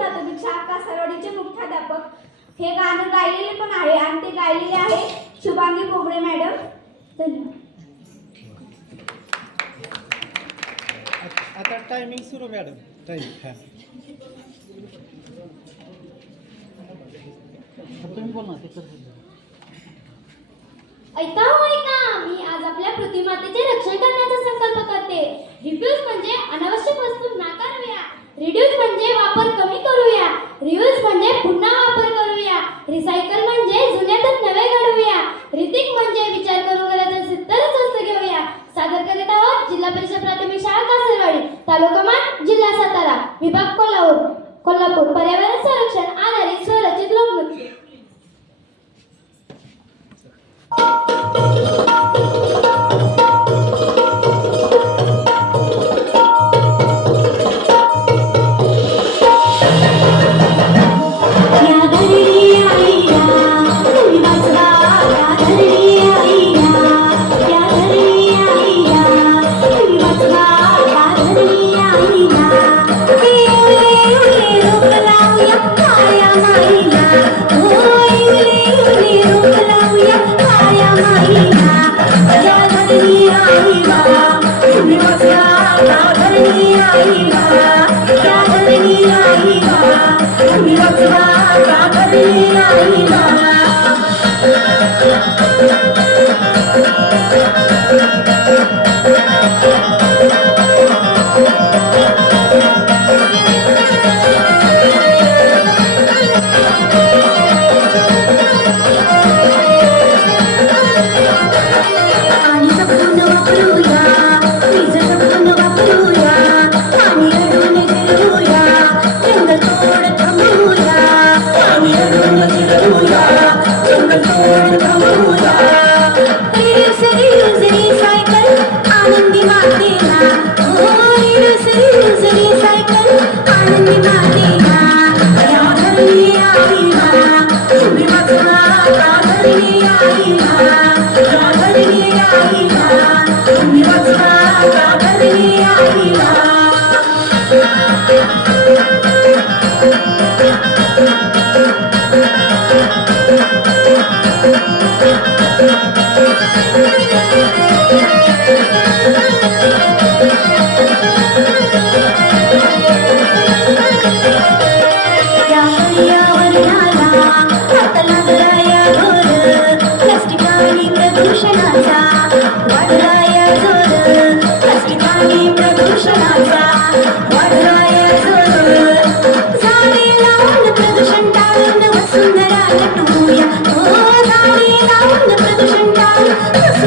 प्राथमिक शाखा मुख्याध्यापक. हे गाणं गायलेले पण आहे आणि ते गायलेले आहे शुभांगी कोबडे मॅडम. आता टायमिंग सुरू मॅडम. तुम्ही ऐका होय का मी आज आपल्या प्रतिमातेचे रक्षण करण्याचा संकल्प करते. रिफ्यूज म्हणजे अनावश्यक वस्तू रिड्यूस म्हणजे वापर कमी करूया. रियूज म्हणजे पुन्हा वापर Yeah. Ram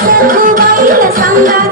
Dan kuainya.